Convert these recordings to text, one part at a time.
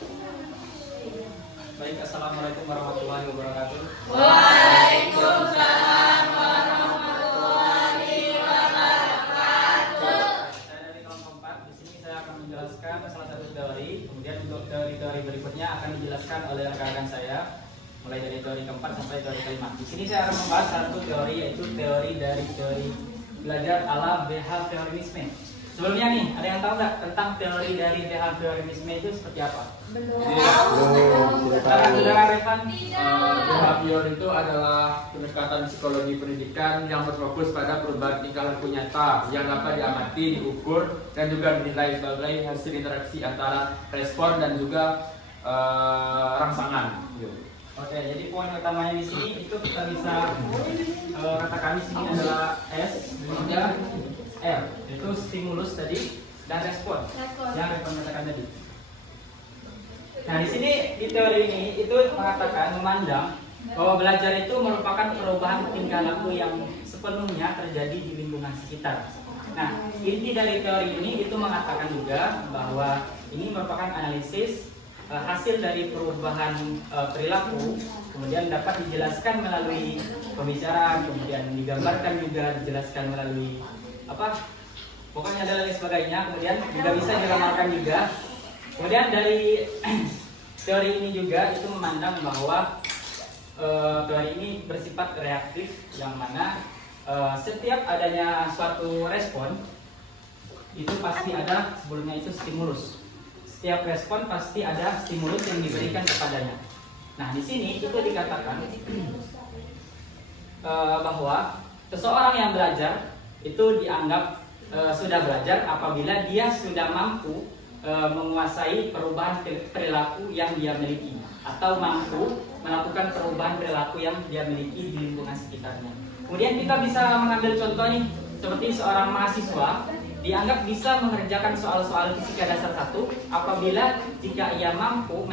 Baik, assalamualaikum warahmatullahi wabarakatuh. Waalaikumsalam warahmatullahi wabarakatuh. Saya dari kelompok 4. Di sini saya akan menjelaskan salah satu teori. Kemudian untuk teori-teori berikutnya akan dijelaskan oleh rekan-rekan saya, mulai dari teori keempat sampai teori kelima. Di sini saya akan membahas satu teori, yaitu teori dari teori belajar ala behaviorisme. Sebelumnya nih, ada yang tahu nggak tentang teori dari behaviorisme itu seperti apa? Saudara Revan? Behavior itu adalah pendekatan psikologi pendidikan yang berfokus pada perubahan tingkah laku nyata yang dapat diamati, diukur, dan juga dinilai sebagai hasil interaksi antara respon dan juga rangsangan. Oke, jadi poin utamanya di sini itu kita bisa katakan di sini adalah S dan juga R, itu stimulus tadi dan respon yang Revan katakan tadi. Nah, di sini di teori ini itu mengatakan memandang bahwa belajar itu merupakan perubahan tingkah laku yang sepenuhnya terjadi di lingkungan sekitar. Nah, inti dari teori ini itu mengatakan juga bahwa ini merupakan analisis hasil dari perubahan perilaku, kemudian dapat dijelaskan melalui pembicaraan, kemudian digambarkan juga, dijelaskan melalui pokoknya ada lain sebagainya, kemudian juga bisa diramalkan juga. Kemudian dari teori ini juga itu memandang bahwa teori ini bersifat reaktif, yang mana setiap adanya suatu respon itu pasti ada sebelumnya itu stimulus. Setiap respon pasti ada stimulus yang diberikan kepadanya. Nah, di sini itu dikatakan bahwa seseorang yang belajar itu dianggap sudah belajar apabila dia sudah mampu menguasai perubahan perilaku yang dia miliki, atau mampu melakukan perubahan perilaku yang dia miliki di lingkungan sekitarnya. Kemudian kita bisa mengambil contoh nih, seperti seorang mahasiswa dianggap bisa mengerjakan soal-soal fisika dasar 1 apabila jika ia mampu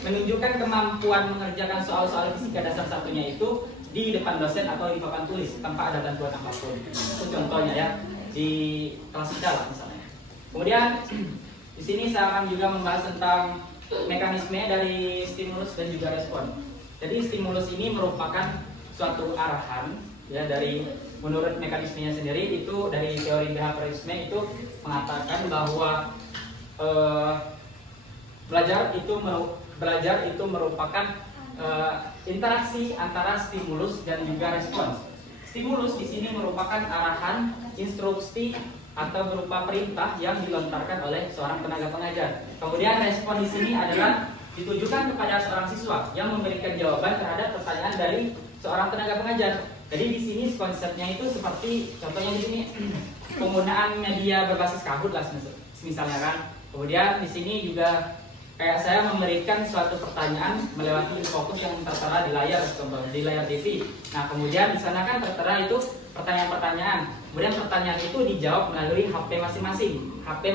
menunjukkan kemampuan mengerjakan soal-soal fisika dasar 1-nya itu di depan dosen atau di papan tulis tanpa ada bantuan apapun. Itu contohnya ya, di kelas kita lah misalnya. Kemudian di sini saya akan juga membahas tentang mekanisme dari stimulus dan juga respon. Jadi stimulus ini merupakan suatu arahan ya, dari menurut mekanismenya sendiri itu dari teori behaviorisme itu mengatakan bahwa belajar itu merupakan interaksi antara stimulus dan juga respons. Stimulus di sini merupakan arahan, instruksi atau berupa perintah yang dilontarkan oleh seorang tenaga pengajar. Kemudian respon di sini adalah ditujukan kepada seorang siswa yang memberikan jawaban terhadap pertanyaan dari seorang tenaga pengajar. Jadi di sini konsepnya itu seperti contohnya di sini penggunaan media berbasis Kahoot lah misalnya kan. Kemudian di sini juga kayak saya memberikan suatu pertanyaan melewati fokus yang tertera di layar, di layar TV. Nah, kemudian di sana kan tertera itu pertanyaan-pertanyaan. Kemudian pertanyaan itu dijawab melalui HP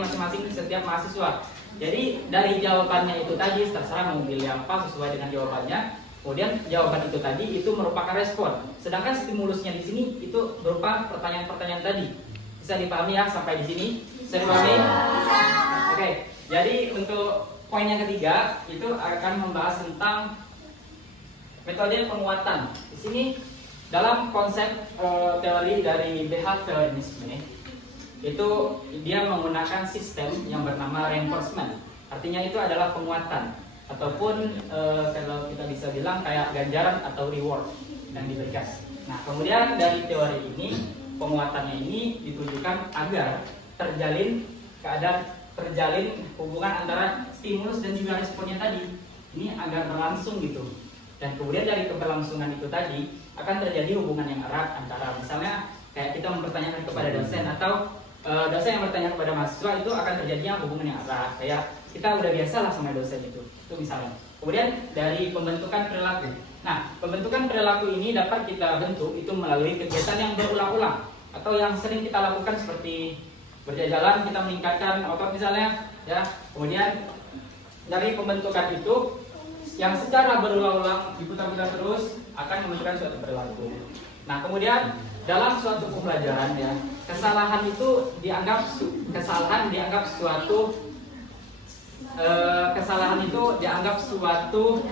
masing-masing setiap mahasiswa. Jadi dari jawabannya itu tadi terserah mau pilih apa sesuai dengan jawabannya. Kemudian jawaban itu tadi itu merupakan respon. Sedangkan stimulusnya di sini itu berupa pertanyaan-pertanyaan tadi. Bisa dipahami ya sampai di sini? Bisa dipahami? Oke. Jadi untuk poin yang ketiga itu akan membahas tentang metode penguatan. Di sini dalam konsep teori dari behaviorisme itu dia menggunakan sistem yang bernama reinforcement. Artinya itu adalah penguatan ataupun kalau kita bisa bilang kayak ganjaran atau reward yang diberikan. Nah, kemudian dari teori ini penguatannya ini ditujukan agar terjalin hubungan antara stimulus dan juga responnya tadi ini agar berlangsung gitu. Dan kemudian dari keberlangsungan itu tadi akan terjadi hubungan yang erat antara misalnya kayak kita mempertanyakan kepada dosen atau dosen yang bertanya kepada mahasiswa, itu akan terjadinya hubungan yang erat. Kayak kita udah biasa lah sama dosen itu misalnya. Kemudian dari pembentukan perilaku. Nah, pembentukan perilaku ini dapat kita bentuk itu melalui kegiatan yang berulang-ulang atau yang sering kita lakukan seperti berjalan, kita meningkatkan otot misalnya ya. Kemudian dari pembentukan itu yang secara berulang-ulang diputar-putar terus akan menunjukkan suatu perilaku. Nah, kemudian dalam suatu pembelajaran ya, kesalahan dianggap suatu kesalahan itu dianggap suatu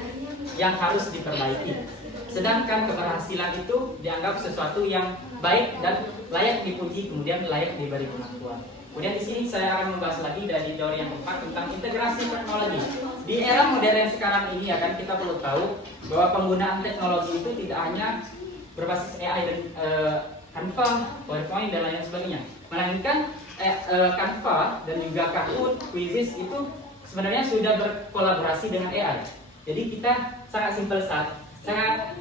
yang harus diperbaiki. Sedangkan keberhasilan itu dianggap sesuatu yang baik dan layak dipuji, kemudian layak diberi pengakuan. Kemudian di sini saya akan membahas lagi dari teori yang keempat tentang integrasi teknologi. Di era modern sekarang ini ya kan, kita perlu tahu bahwa penggunaan teknologi itu tidak hanya berbasis AI dan Canva, PowerPoint dan lain sebagainya, melainkan Canva dan juga Kahoot, Quizzes itu sebenarnya sudah berkolaborasi dengan AI. Jadi kita sangat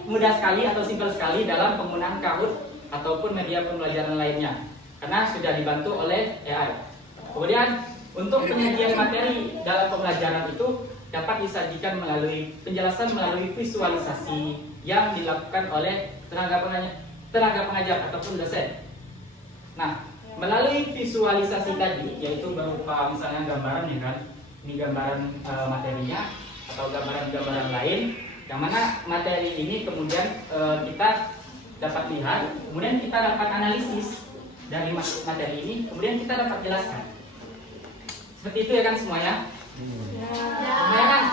mudah sekali atau simpel sekali dalam penggunaan Kahoot ataupun media pembelajaran lainnya, karena sudah dibantu oleh AI. Kemudian untuk penyajian materi dalam pembelajaran itu dapat disajikan melalui penjelasan melalui visualisasi yang dilakukan oleh tenaga pengajar ataupun dosen. Nah, melalui visualisasi tadi, yaitu berupa misalnya gambaran ya kan, ini gambaran materinya atau gambaran-gambaran lain, yang mana materi ini kemudian kita dapat lihat, kemudian kita dapat analisis dari materi ini, kemudian kita dapat jelaskan. Seperti itu ya kan semuanya? Semuanya kan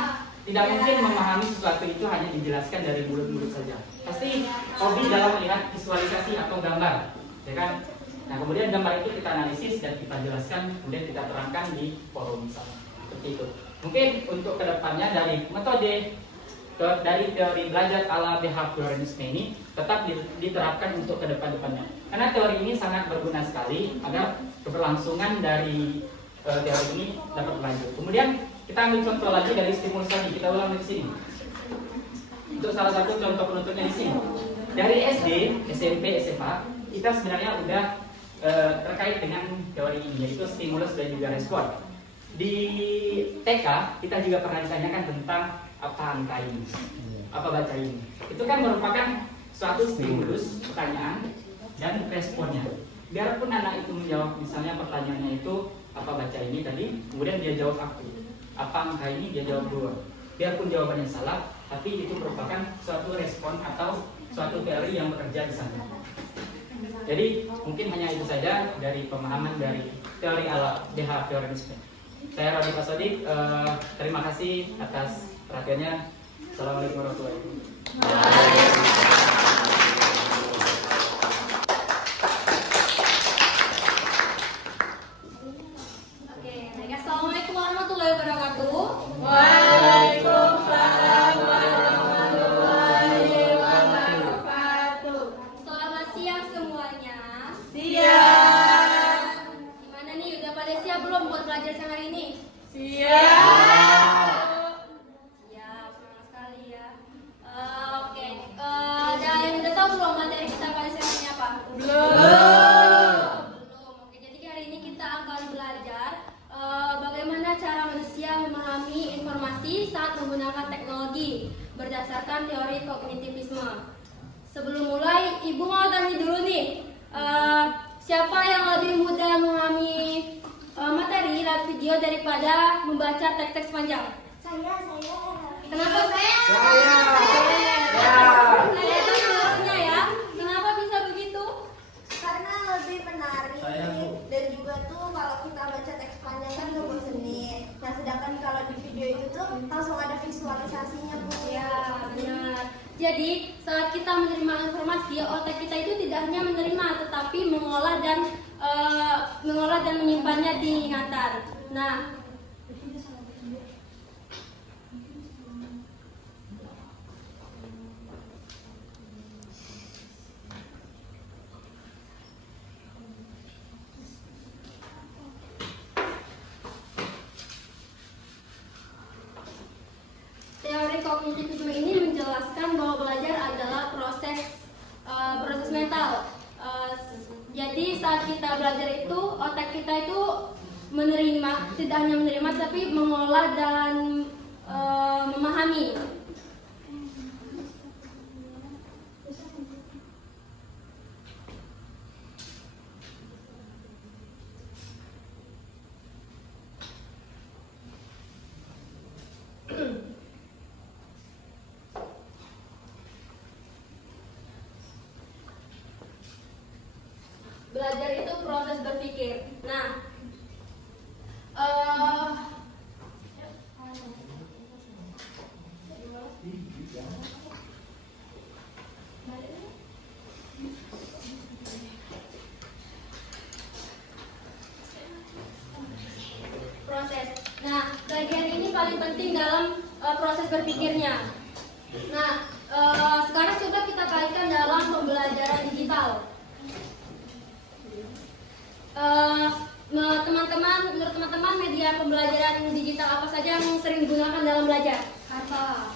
tidak mungkin memahami sesuatu itu hanya dijelaskan dari mulut-mulut saja. Pasti hobi dalam melihat visualisasi atau gambar, ya kan? Nah, kemudian gambar itu kita analisis dan kita jelaskan, kemudian kita terangkan di forum misalnya. Seperti itu. Mungkin untuk kedepannya dari metode dari teori belajar ala behaviorisme ini tetap diterapkan untuk ke depan-depannya. Karena teori ini sangat berguna sekali agar keberlangsungan dari teori ini dapat berlanjut. Kemudian kita ambil contoh lagi dari stimulus tadi, kita ulang di sini. Untuk salah satu contoh penuntutnya di sini. Dari SD, SMP, SMA, kita sebenarnya udah terkait dengan teori ini, yaitu stimulus dan juga respon. Di TK kita juga pernah ditanyakan tentang apa angka ini, apa baca ini. Itu kan merupakan suatu stimulus pertanyaan dan responnya. Biarpun anak itu menjawab misalnya pertanyaannya itu apa baca ini tadi, kemudian dia jawab aku. Apa angka ini, dia jawab 2. Biarpun jawabannya salah, tapi itu merupakan suatu respon atau suatu teori yang bekerja di sana. Jadi mungkin hanya itu saja dari pemahaman dari teori ala behaviorisme. Saya Rodi Pasodik, terima kasih atas perhatiannya. Assalamualaikum warahmatullahi wabarakatuh. Assalamualaikum warahmatullahi wabarakatuh. Waalaikumsalam warahmatullahi wabarakatuh. Selamat siang semuanya. Siap. Gimana nih, udah pada siap belum buat belajar siang hari ini? Siap. Siap, senang sekali ya. Oke, dan yang udah tahu belum materi kita pada siang ini apa? Belum. Oke, jadi hari ini kita akan belajar bagaimana cara manusia memahami informasi saat menggunakan teknologi berdasarkan teori kognitivisme. Sebelum mulai, Ibu mau tanya dulu nih, siapa yang lebih mudah memahami materi lewat video daripada membaca teks-teks panjang? Saya. Kenapa? Saya. Saya itu menurutnya ya. Kenapa bisa begitu? Karena lebih menarik dan juga tuh kalau kita baca teks panjang kan ngebosenin. Nah, sedangkan kalau di video itu tuh langsung ada visualisasinya, Bu. Ya, benar. Jadi, saat kita menerima informasi, otak kita itu tidak hanya menerima, tetapi mengolah dan menyimpannya di ingatan. Nah, teori kognitivisme ini menjelaskan bahwa belajar adalah proses mental. Jadi saat kita belajar itu otak kita itu menerima, tidak hanya menerima tapi mengolah dan memahami. Belajar itu proses berpikir. Nah, paling penting dalam proses berpikirnya. Nah, sekarang coba kita kaitkan dalam pembelajaran digital. Menurut teman-teman, media pembelajaran digital apa saja yang sering digunakan dalam belajar? Canva,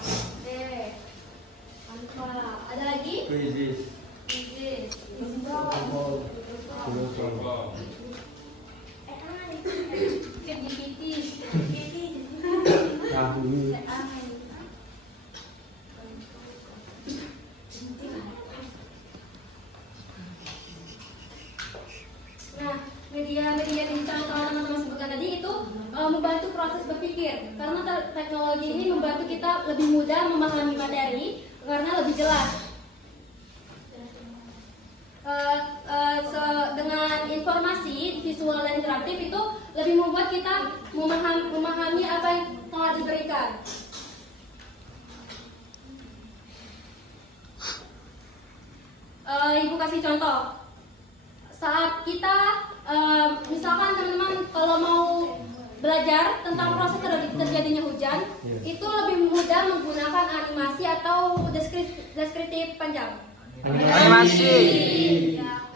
Canva. Ada lagi? Quizzes. Nah, media-media digital kalau teman-teman sebutkan tadi itu membantu proses berpikir, karena teknologi ini membantu kita lebih mudah memahami materi karena lebih jelas. Dengan informasi visual dan interaktif itu lebih membuat kita memahami apa yang telah diberikan. Ibu kasih contoh. Saat kita misalkan teman-teman kalau mau belajar tentang proses terjadinya hujan, itu lebih mudah menggunakan animasi atau deskriptif panjang. Animasi. Ya.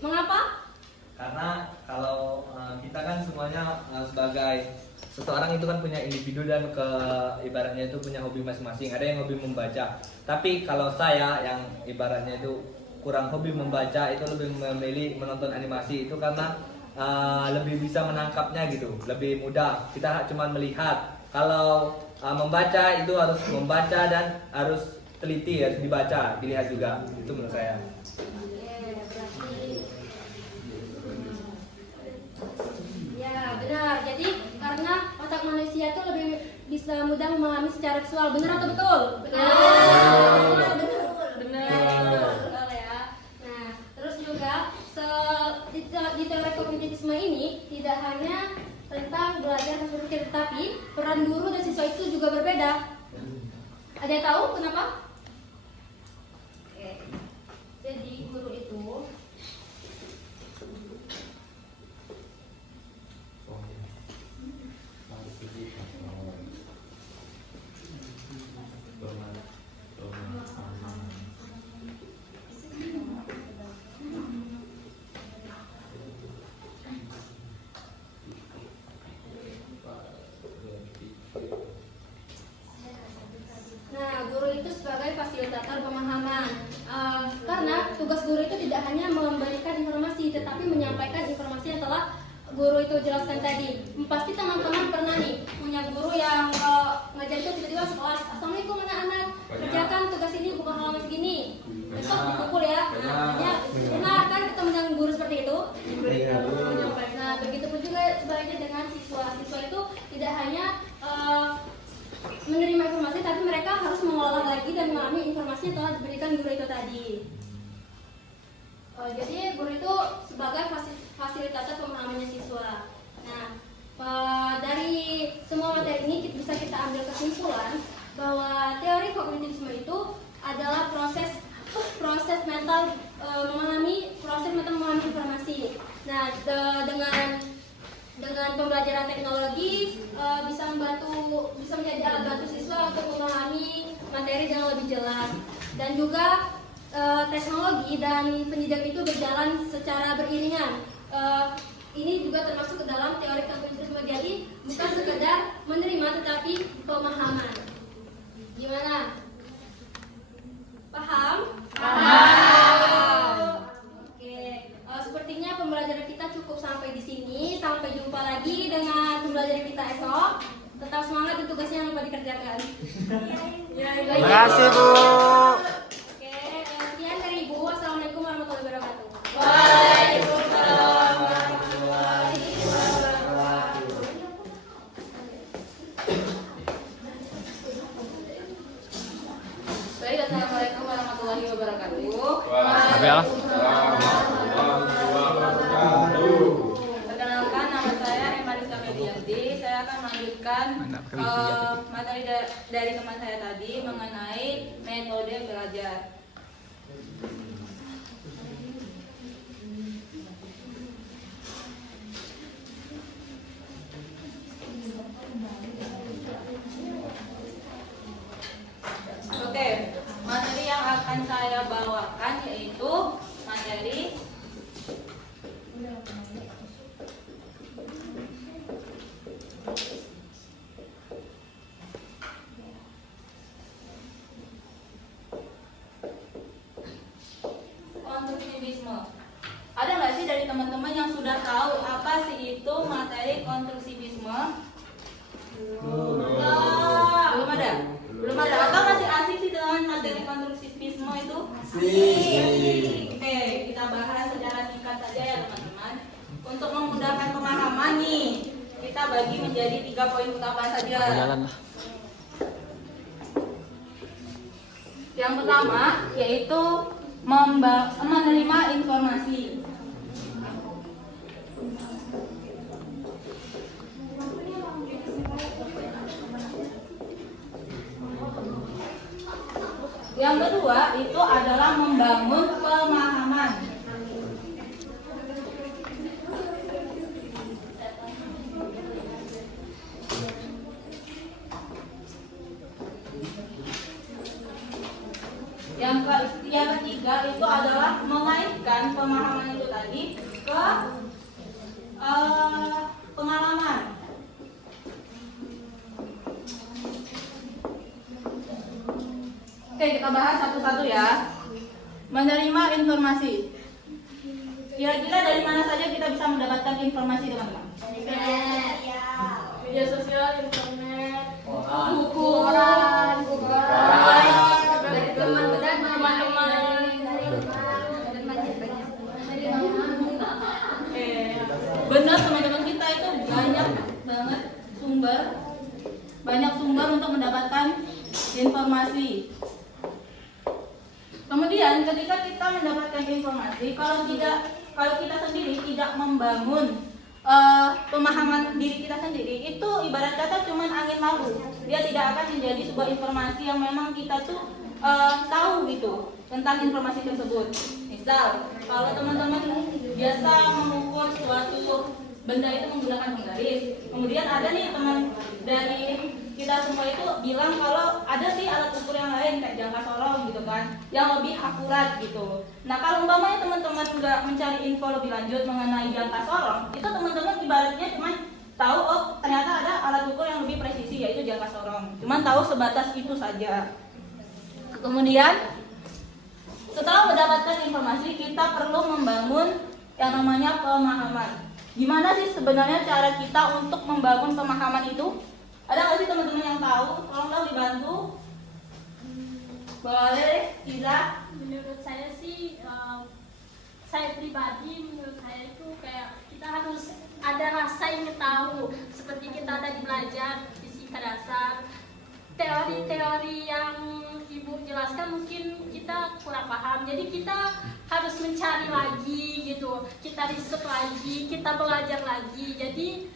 Mengapa? Karena kalau kita kan semuanya sebagai seseorang itu kan punya individu dan ibaratnya itu punya hobi masing-masing. Ada yang hobi membaca. Tapi kalau saya yang ibaratnya itu kurang hobi membaca, itu lebih memilih menonton animasi itu karena lebih bisa menangkapnya gitu, lebih mudah. Kita cuma melihat. Kalau membaca itu harus membaca dan harus teliti, harus dibaca, dilihat juga. Itu menurut saya. Ya, benar. Jadi karena otak manusia itu lebih bisa mudah memahami secara visual. Benar atau betul? Benar. Betul ya. Nah, terus juga di teori kognitivisme ini tidak hanya tentang belajar dan berpikir, tetapi peran guru dan siswa itu juga berbeda. Ada yang tahu kenapa? Oke. Jadi guru itu sebagai fasilitator pemahaman. Karena tugas guru itu tidak hanya memberikan informasi, tetapi menyampaikan informasi yang telah guru itu jelaskan tadi. Pasti teman-teman pernah nih punya guru yang ngajar itu tiba-tiba sekelas, "Assalamualaikum anak-anak, kerjakan tugas ini bukan halaman segini." Besok dipukul ya. Nah, kan ketemu dengan guru seperti itu. Nah, begitu pun juga sebaliknya dengan siswa. Siswa itu tidak hanya menerima informasi, tapi mereka harus mengolah lagi dan memahami informasi yang telah diberikan guru itu tadi. Jadi guru itu sebagai fasilitator pemahamannya siswa. Nah, dari semua materi ini bisa kita ambil kesimpulan bahwa teori kognitivisme itu adalah proses mental memahami informasi. Nah, dengan pembelajaran teknologi bisa menjadi alat bantu siswa untuk memahami materi dengan lebih jelas, dan juga teknologi dan pendidikan itu berjalan secara beriringan. Ini juga termasuk ke dalam teori kognitivisme, jadi bukan sekedar menerima tetapi pemahaman. Gimana? Paham? Oke, sepertinya pembelajaran kita cukup sampai di sini. Sampai jumpa lagi dengan pembelajaran kita esok. Tetap semangat untuk tugasnya yang lupa dikerjakan. Terima kasih, Bu. Oke, sekian dari Ibu. Wassalamualaikum warahmatullahi wabarakatuh. Waalaikumsalam warahmatullahi wabarakatuh. Baik, assalamualaikum warahmatullahi wabarakatuh. Perkenalkan, nama saya Emariska Medianti. Saya akan melanjutkan materi dari teman saya tadi mengenai metode belajar. menjadi 3 poin utama saja. Yang pertama yaitu menerima informasi. Yang kedua itu adalah membangun pemahaman. Yang ketiga itu adalah mengaitkan pemahaman itu tadi ke pengalaman. Oke, kita bahas satu-satu ya. Menerima informasi. Kira-kira dari mana saja kita bisa mendapatkan informasi, teman-teman? Media sosial, internet, buku, koran, dari teman-teman. Benar, teman-teman, kita itu banyak banget sumber untuk mendapatkan informasi. Kemudian ketika kita mendapatkan informasi, kalau kita sendiri tidak membangun pemahaman diri kita sendiri, itu ibarat kata cuma angin lalu. Dia tidak akan menjadi sebuah informasi yang memang kita tuh tahu gitu tentang informasi tersebut. Misal, kalau teman-teman biasa mengukur suatu benda itu menggunakan penggaris, kemudian ada nih teman dari kita semua itu bilang kalau ada sih alat ukur yang lain kayak jangka sorong gitu kan, yang lebih akurat gitu. Nah, kalau umpamanya teman-teman nggak mencari info lebih lanjut mengenai jangka sorong, itu teman-teman ibaratnya cuma tahu oh ternyata ada alat ukur yang lebih presisi yaitu jangka sorong. Cuman tahu sebatas itu saja. Kemudian setelah mendapatkan informasi, kita perlu membangun yang namanya pemahaman. Gimana sih sebenarnya cara kita untuk membangun pemahaman itu? Ada nggak sih teman-teman yang tahu? Tolong dong dibantu. Boleh, Iza? Menurut saya sih, saya pribadi menurut saya itu kayak kita harus ada rasa ingin tahu. Seperti kita tadi belajar fisika dasar, teori-teori yang ibu jelaskan mungkin kita kurang paham. Jadi kita harus mencari lagi gitu. Kita riset lagi, kita belajar lagi. Jadi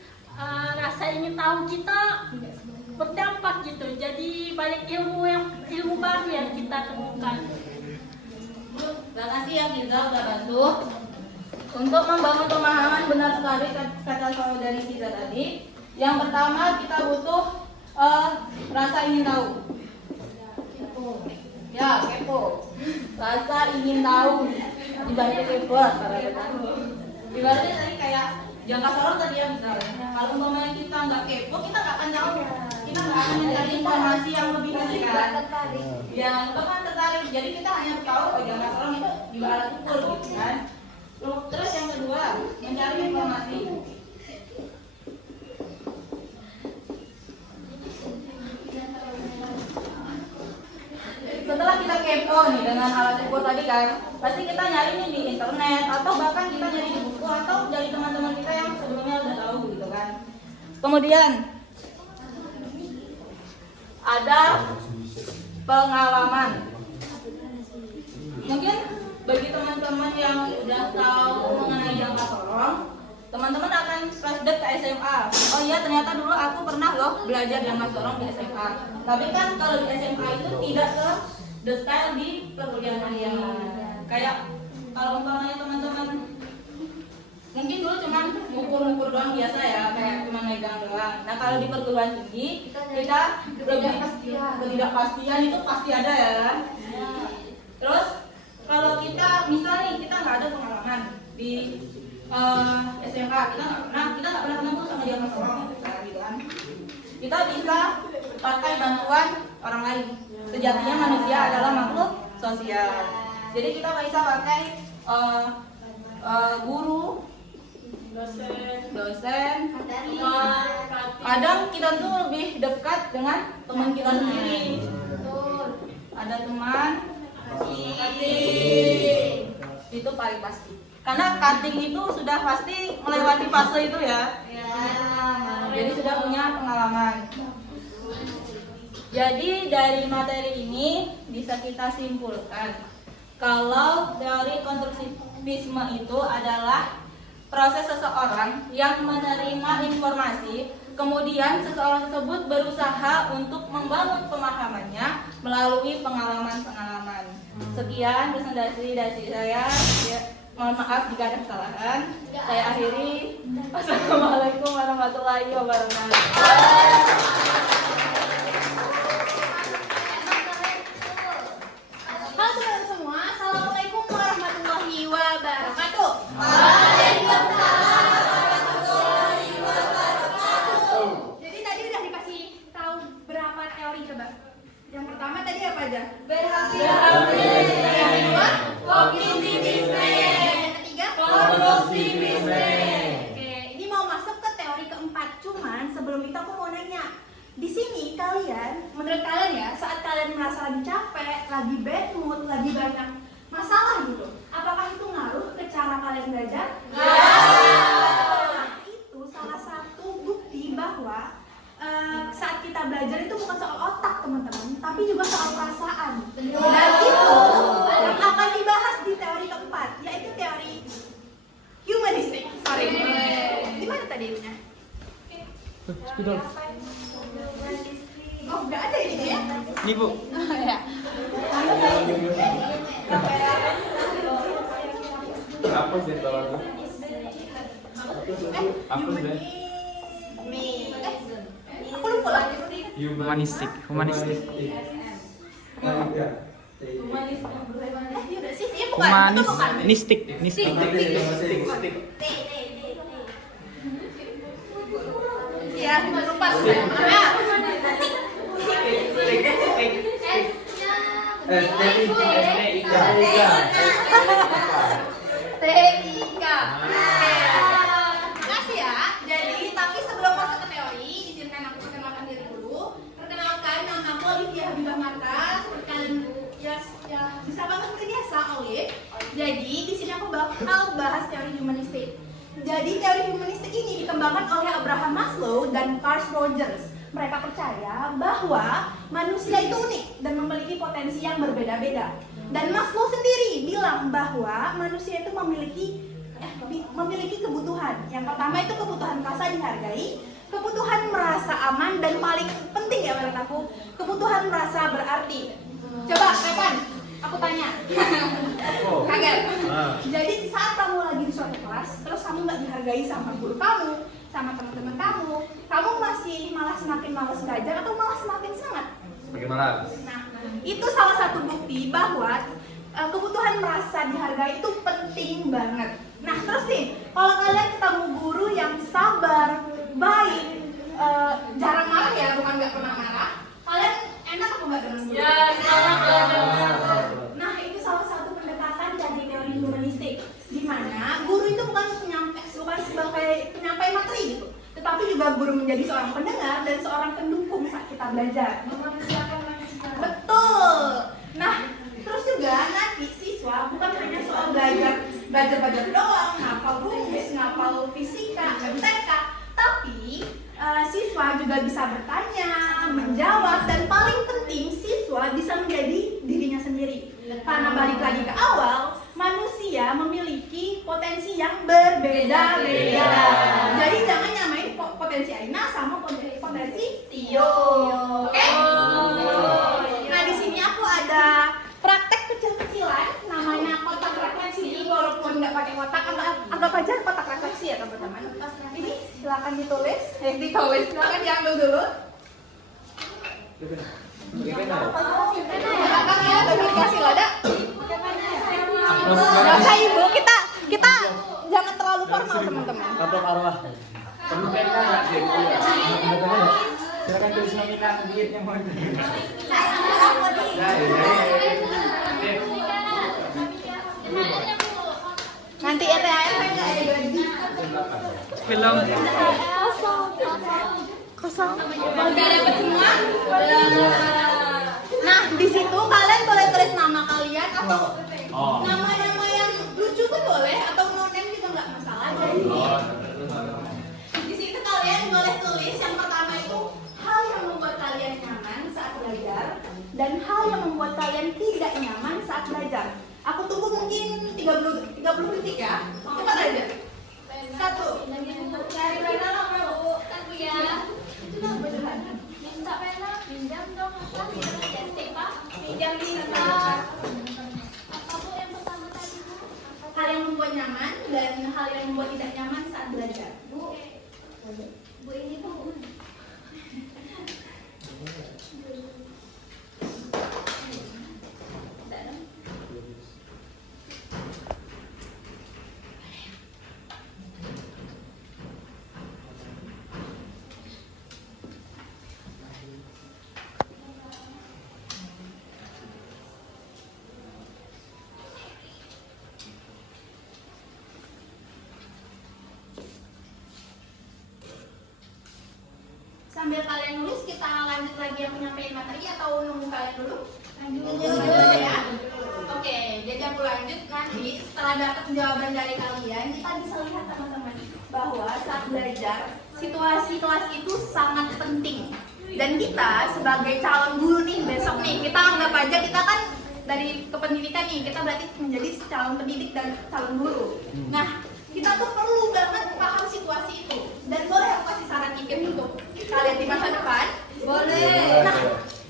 rasa ingin tahu kita berdampak gitu. Jadi banyak ilmu baru yang kita temukan. Terima kasih ya Kiza udah bantu. Untuk membangun pemahaman, benar sekali kata saudari Kiza tadi. Yang pertama kita butuh rasa ingin tahu. Ya, kepo. Rasa ingin tahu. Dibanding kepo, ibaratnya tadi kayak jangka sorong tadi ya misalnya. Kalau umpamanya kita nggak kepo, kita nggak akan tahu. Kita nggak akan mencari informasi yang lebih lanjut kan. Ya, kita kan tertarik. Jadi kita hanya tahu oh jangka sorong itu juga alat ukur gitu kan. Terus yang kedua, mencari informasi. Setelah kita kepo nih dengan alat ukur tadi kan, pasti kita nyari nih di internet atau bahkan kita nyari di buku atau dari teman-teman kita yang sebelumnya udah tahu gitu kan. Kemudian ada pengalaman. Mungkin bagi teman-teman yang udah tahu mengenai jangka sorong, teman-teman akan flashback ke SMA. Oh iya, ternyata dulu aku pernah loh belajar jangka sorong di SMA. Tapi kan kalau di SMA itu tidak se detail di perkuliahan kalian. Kayak kalau umpamanya teman-teman mungkin dulu cuma ngukur-ngukur doang biasa ya, kayak cuma megang doang. Nah kalau di perguruan tinggi kita lebih ketidakpastian itu pasti ada ya kan. Terus kalau kita misalnya kita nggak ada pengalaman di SMA, kita nggak pernah ketemu sama jangka sorong gitu kan. Kita bisa pakai bantuan orang lain. Sejatinya manusia adalah makhluk sosial. Jadi kita bisa pakai guru, dosen, kadang kita tuh lebih dekat dengan teman kita sendiri. Ada teman, itu paling pasti. Karena cutting itu sudah pasti melewati fase itu ya. jadi sudah punya pengalaman. Jadi dari materi ini bisa kita simpulkan kalau teori konstruktivisme itu adalah proses seseorang yang menerima informasi, kemudian seseorang tersebut berusaha untuk membangun pemahamannya melalui pengalaman-pengalaman. Sekian presentasi dari saya. Ya, mohon maaf jika ada kesalahan. Saya akhiri. Wassalamualaikum warahmatullahi wabarakatuh. Halo teman-teman semua, Assalamualaikum warahmatullahi wabarakatuh. Jadi tadi udah dikasih tahu berapa teori coba. Yang pertama tadi apa aja? Berhasil. Yang kedua, kognitivisme. Yang ketiga, konstruktivisme. Oke, ini mau masuk ke teori keempat. Cuman sebelum itu aku mau nanya. Di sini kalian, menurut kalian ya, saat kalian merasa lagi capek, lagi bad mood, lagi banyak masalah gitu, apakah itu ngaruh ke cara kalian belajar? Nah, itu salah satu bukti bahwa saat kita belajar itu bukan soal otak teman-teman, tapi juga soal perasaan. Dan itu yang akan dibahas di teori keempat, yaitu teori humanistik. Sorry, di mana tadi ininya? Oh, nggak ada ini ya? Ini Bu. Ya. Hapus deh bawah tuh. Hapus deh. Aku lupa lagi. Humanistik. Humanis. Yaudah sih, ya bukan. Itu bukan. Nistik. Nistik. Ya, lupa saya. T-I-K. Makasih ya. Jadi, tapi sebelum masuk ke teori, izinkan aku perkenalkan diri dulu. Perkenalkan, nama aku Olivia Habibah Marta. Seperti kalian ya bisa banget seperti biasa, Olive. Jadi, di sini aku bakal bahas teori humanistik. Jadi, teori humanistik ini dikembangkan oleh Abraham Maslow dan Carl Rogers. Mereka percaya bahwa manusia itu unik dan memiliki potensi yang berbeda-beda. Dan Maslow sendiri bilang bahwa manusia itu memiliki kebutuhan. Yang pertama itu kebutuhan merasa dihargai, kebutuhan merasa aman, dan paling penting ya menurut aku, kebutuhan merasa berarti. Coba, kapan? Aku tanya. Kaget. Jadi saat kamu lagi di suatu kelas, terus kamu nggak dihargai sama guru kamu, sama teman-teman kamu masih malah semakin malas belajar atau malah semakin semangat? Semakin malas. Nah, itu salah satu bukti bahwa kebutuhan merasa dihargai itu penting banget. Nah, terus nih, kalau kalian ketemu guru yang sabar, baik, jarang marah ya, bukan nggak pernah marah, kalian enak apa nggak dengan guru? Ya, nah, itu salah satu pendekatan dari teori humanistik, di mana guru itu bukan sebagai penyampai materi gitu, tetapi juga guru menjadi seorang pendengar dan seorang pendukung saat kita belajar. Betul. Nah, terus juga nanti siswa bukan hanya soal belajar doang, ngapal rumus, ngapal fisika, MTK, tapi siswa juga bisa bertanya, menjawab, dan paling penting siswa bisa menjadi dirinya sendiri. Karena balik lagi ke awal, manusia memiliki potensi yang berbeda-beda. Jadi jangan nyamain potensi Aina sama potensi Tio. Oke? Nah, di sini aku ada praktek kecil-kecilan namanya kotak refleksi. Walaupun nggak pakai kotak, anggap aja kotak refleksi ya teman-teman. Ini silakan ditulis. Silakan diambil dulu. Silakan ya, dikasih lada. Nggak usah ibu, kita jangan terlalu formal teman-teman. Kapok arwah. Perlu peta nggak sih? Silakan tulis nominal duitnya mau. Nanti RTHR nggak ada gaji. Film. Kosong. Udah dapat semua? Nah, di situ kalian boleh tulis nama kalian atau nama-nama yang lucu pun boleh, atau no name juga nggak masalah. Di situ kalian boleh tulis yang pertama itu hal yang membuat kalian nyaman saat belajar dan hal yang membuat kalian tidak nyaman saat belajar. Aku tunggu mungkin 30 detik ya. Cepat aja. 1. Cari pena lah Bu. Aku ya. Itu lah beneran. Minta pena, pinjam dong. Masa pinjam cantik Pak? Pinjam bisa. Apa Bu yang pertama tadi Bu? Hal yang membuat nyaman dan hal yang membuat tidak nyaman saat belajar. Bu. Bu ini Bu. Sambil kalian nulis, kita lanjut lagi yang menyampaikan materi atau nunggu kalian dulu? Lanjut ya. Oke, jadi aku lanjut nanti setelah dapat jawaban dari kalian, kita bisa lihat teman-teman bahwa saat belajar situasi kelas itu sangat penting. Dan kita sebagai calon guru nih besok nih, kita anggap aja kita kan dari kependidikan nih, kita berarti menjadi calon pendidik dan calon guru. Nah, kita tuh perlu banget paham situasi itu. Dan boleh aku kasih saran dikit untuk kalian di masa depan? Boleh. Nah,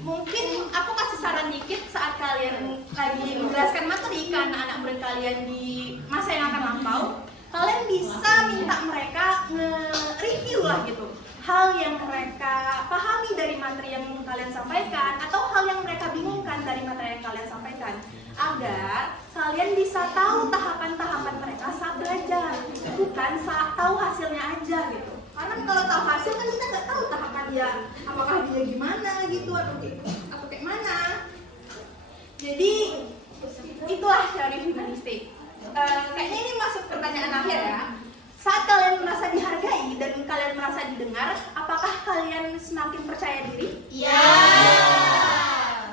mungkin aku kasih saran dikit saat kalian lagi menjelaskan materi ke anak-anak murid kalian di masa yang akan lampau. Kalian bisa minta mereka nge-review lah gitu. Hal yang mereka pahami dari materi yang kalian sampaikan atau hal yang mereka bingungkan dari materi yang kalian sampaikan, agar kalian bisa tahu tahapan-tahapan mereka saat belajar, bukan saat tahu hasilnya aja gitu. Karena kalau tahu hasil kan kita nggak tahu tahapan dia, apakah dia gimana gitu atau kayak mana. Jadi itulah teori humanistik. Kayaknya ini masuk pertanyaan akhir ya. Saat kalian merasa dihargai dan kalian merasa didengar, apakah kalian semakin percaya diri? Iya.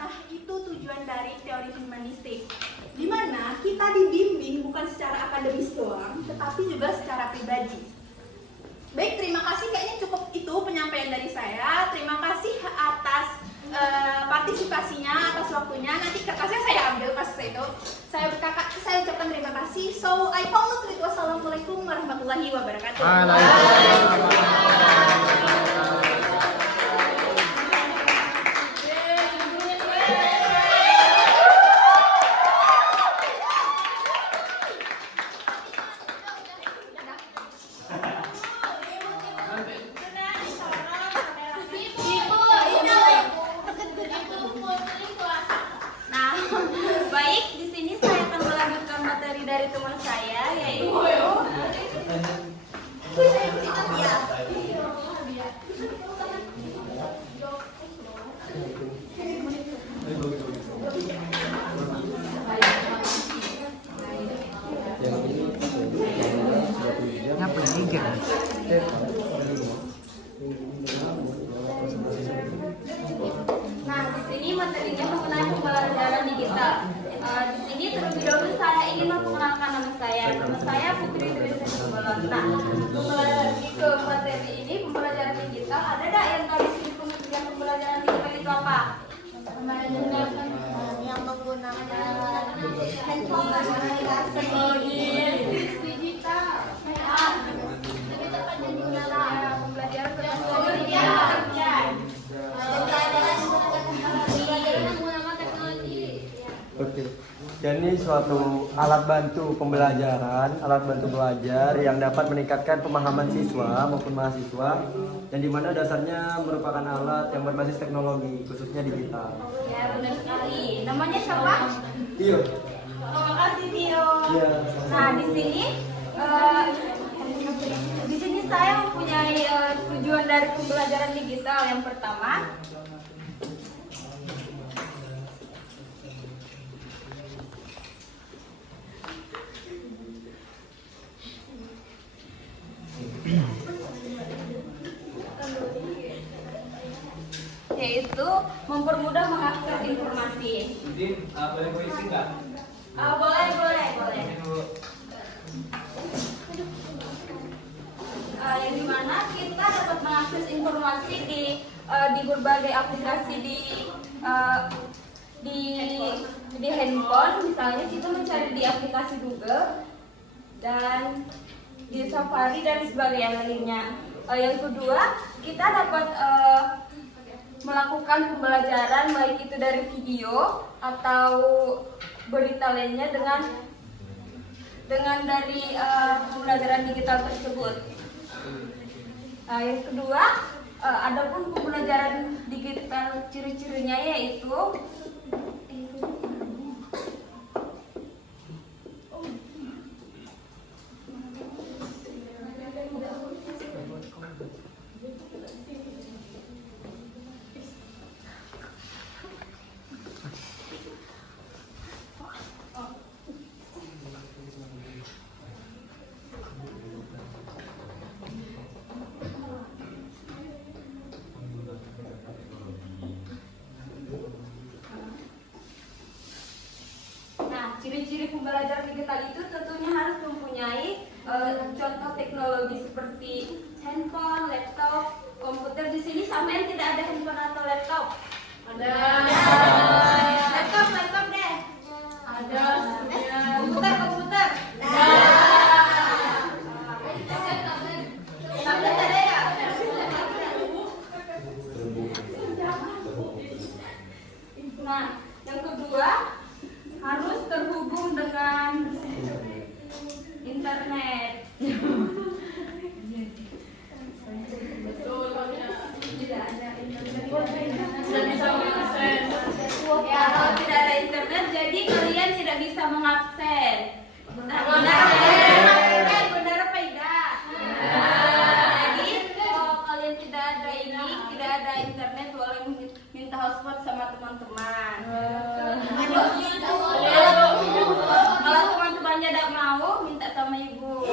Nah, itu tujuan dari teori humanistik. Di mana kita dibimbing bukan secara akademis doang, tetapi juga secara pribadi. Baik, terima kasih. Kayaknya cukup itu penyampaian dari saya. Terima kasih atas partisipasinya, atas waktunya. Nanti kertasnya saya ambil pas itu. Saya ucapkan terima kasih. So, I conclude. Wassalamualaikum warahmatullahi wabarakatuh. Nah, baik, di sini saya akan melanjutkan materi dari teman saya, yaitu Nah, di sini materinya mengenai pembelajaran digital. Di sini terlebih dahulu saya ingin memperkenalkan nama saya. Nama saya Putri Teresa Simbolon. Nah, ke materi ini pembelajaran digital. Ada nggak yang tahu di sini pengertian pembelajaran digital itu apa? Yang menggunakan handphone, teknologi digital. Jadi tempat yang digunakan pembelajaran menggunakan teknologi. Oke. Dan ini suatu alat bantu pembelajaran, alat bantu belajar yang dapat meningkatkan pemahaman siswa maupun mahasiswa, yang dimana dasarnya merupakan alat yang berbasis teknologi, khususnya digital. Ya, benar sekali. Namanya siapa? Tio. Terima kasih, Tio. Iya. Nah, di sini saya mempunyai tujuan dari pembelajaran digital. Yang pertama, yaitu mempermudah mengakses informasi. Boleh puisi nggak? Boleh. yang dimana kita dapat mengakses informasi di berbagai aplikasi di handphone. Misalnya kita mencari di aplikasi Google dan di Safari dan sebagainya lainnya. Yang kedua, kita dapat melakukan pembelajaran baik itu dari video atau berita lainnya dengan dari pembelajaran digital tersebut. Yang kedua, adapun pembelajaran digital ciri-cirinya yaitu ciri-ciri pembelajaran digital itu tentunya harus mempunyai contoh teknologi seperti handphone, laptop, komputer. Di sini sampean tidak ada handphone atau laptop? Ada. Laptop deh. Ada. Komputer. Tablet ada ya? Nah, yang kedua harus terhubung dengan internet. Tidak ada internet. Ya, kalau tidak ada internet, jadi kalian tidak bisa mengakses. Benar apa tidak? Jadi kalau kalian tidak ada internet, boleh minta hotspot sama teman-teman. Kalau teman-temannya tidak mau, minta sama ibu.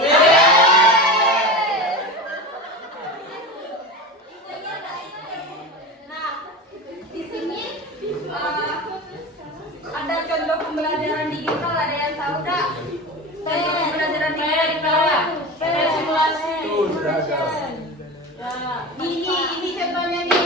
Nah, di sini ada contoh pembelajaran digital. Ada yang tahu tak? Contoh pembelajaran digital ya? Simulasi. Ini contohnya ini.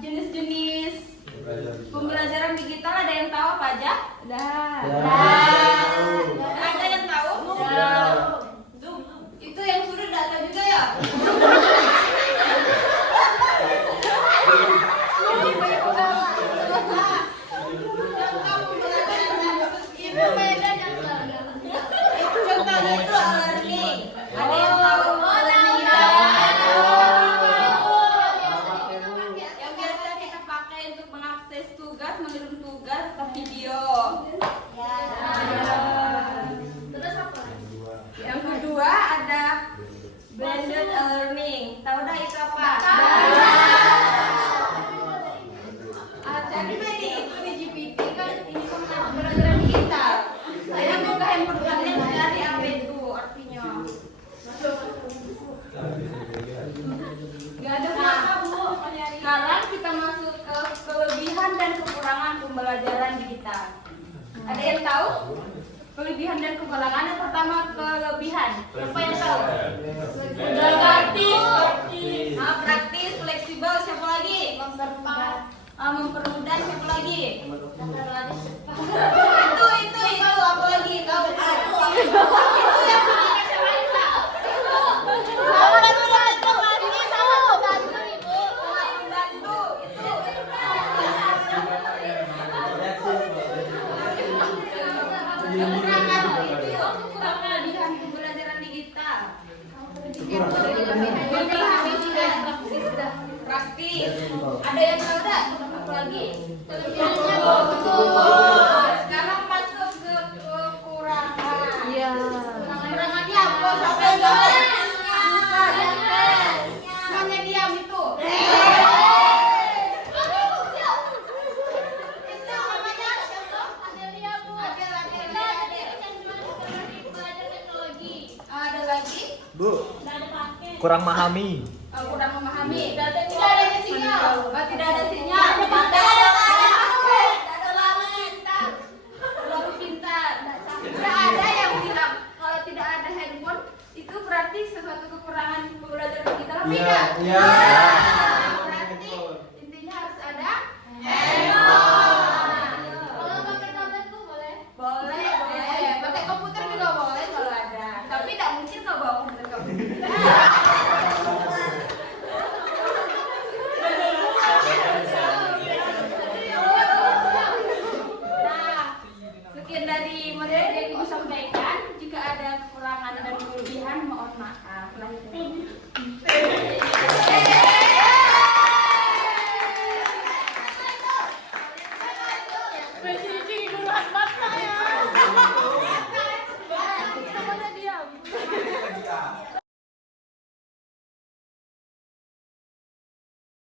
Jenis-jenis pembelajaran digital ada yang tahu apa aja? Ada yang tahu? Zoom. Itu yang sudah data juga ya? Contohnya itu learning. Ada yang tahu? Mengirim tugas ke video. Terus apa? Yang kedua ada blended learning. Tahu dah itu apa? Jadi tadi itu di GPT kan ini pembelajaran digital. Saya buka handphone kalian dari apa itu artinya? Gak ada apa Bu. Sekarang kita masuk ke kelebihan dan kekurangan pembelajaran digital. Ada yang tahu? Kelebihan dan kekurangan. Yang pertama kelebihan. Siapa yang tahu? Praktis, fleksibel. Siapa lagi? Mempermudah. Siapa lagi? Itu apa lagi? Tahu? Itu yang bikin siapa yang tahu? Pembelajaran digital. Praktis. Ada yang tahu tak? Apa lagi? Kelebihannya sekarang masuk ke kekurangan. Kekurangannya apa? Sampai kurang memahami. kurang memahami. Berarti